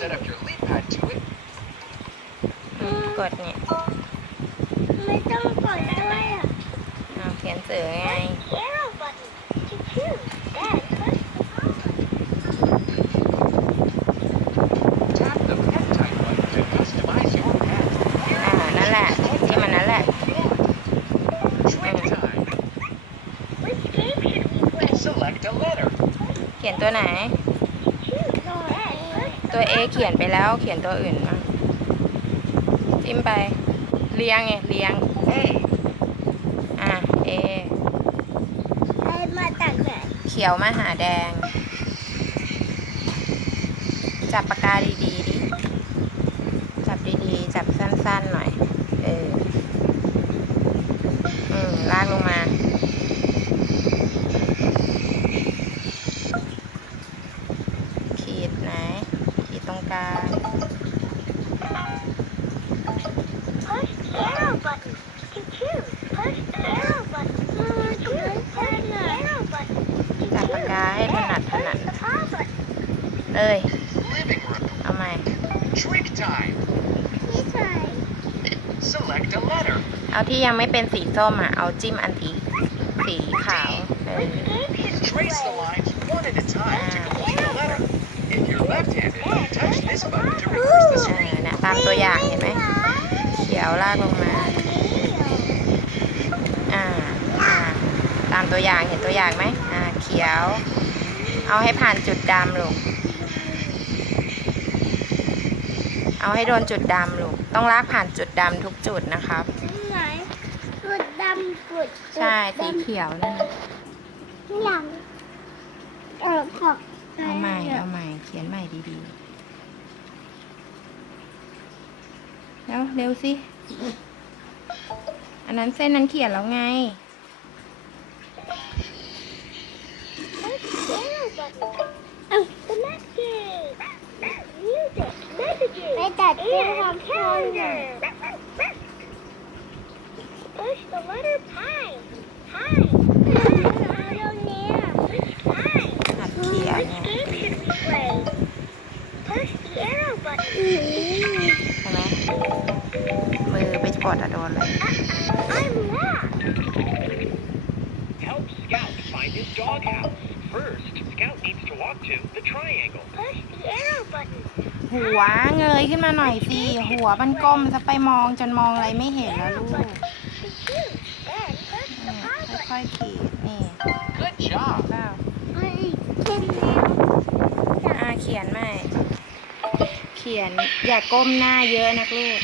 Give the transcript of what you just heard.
set up your lead pad to it. อืมกดเนี่ยไม่ต้องกดด้วยอะเอาเขียนสื่อไง arrow button to choose. Then push Tap the pen type button to customize your pen. อ่านั่นแหละที่มันนั่นแหละ Trick time. which game should we play? Select a letter. เขียนตัวไหน Choose. Then push ตัว A เขียนไปแล้วเขียนตัวอื่นมาจิ้มไปเรียงไงเรียง A. อะ A ให้มาตักแบบเขียวมาหาแดง จับปากกาดีๆดิ จับดีๆ จับสั้นๆหน่อย เออ อืม ลากลงมา ขีดไหน ขีดตรง กลาง push the arrow button to choose. Push the arrow button to choose. Push the arrow button to จับปากกาให้ถนัดถนัด the power button. เลย Living room. เอาใหม่ Trick time. นี่ใส่ Select a letter. เอาที่ยังไม่เป็นสีส้มอะ เอาจิ้มอันสีสีขาวเออ which game should we Trace the play? lines one at a time to complete the letter. If you're left-handed, touch this button to reverse the อ่า screen. นะตามตัวอย่างเห็น ไหมเขียวลากลงมา อ่าอ่าตามตัวอย่างเห็นตัวอย่างไหมอ่าเขียว เอาให้ผ่านจุดดำลูกเอาให้โดนจุดดำลูกต้องลากผ่านจุดดำทุกจุดนะครับไหนกุดดำกุดใช่สีเขียวนั่นน่ะหลังเออขอบเอาใหม่เอาใหม่เขียนใหม่ดีๆ แล้วเร็วสิ อันนั้นเส้นนั้นเขียนแล้วไงเอ้า the message music messages ไปตัดเรื่องความพอเลย push the letter pi pi ตรงนี้ which pi หัดเขียน which เนี่ย game should we play push the arrow button มือไปกดอะโดนเลย I'm lost Help Scout find his doghouse. First, Scout needs to walk to the triangle. push the arrow button หัวเงยขึ้นมาหน่อยสิหัวมันก้มจะไปมองจนมองอะไรไม่เห็นแล้วลูก to choose then push อื the ม power button ค่อยๆขีดนี่ Good job. เปล่าเฮ้ยเขียนแล้วอ่าเขียนใหม่ เขียนอย่าก้มหน้าเยอะนักลูก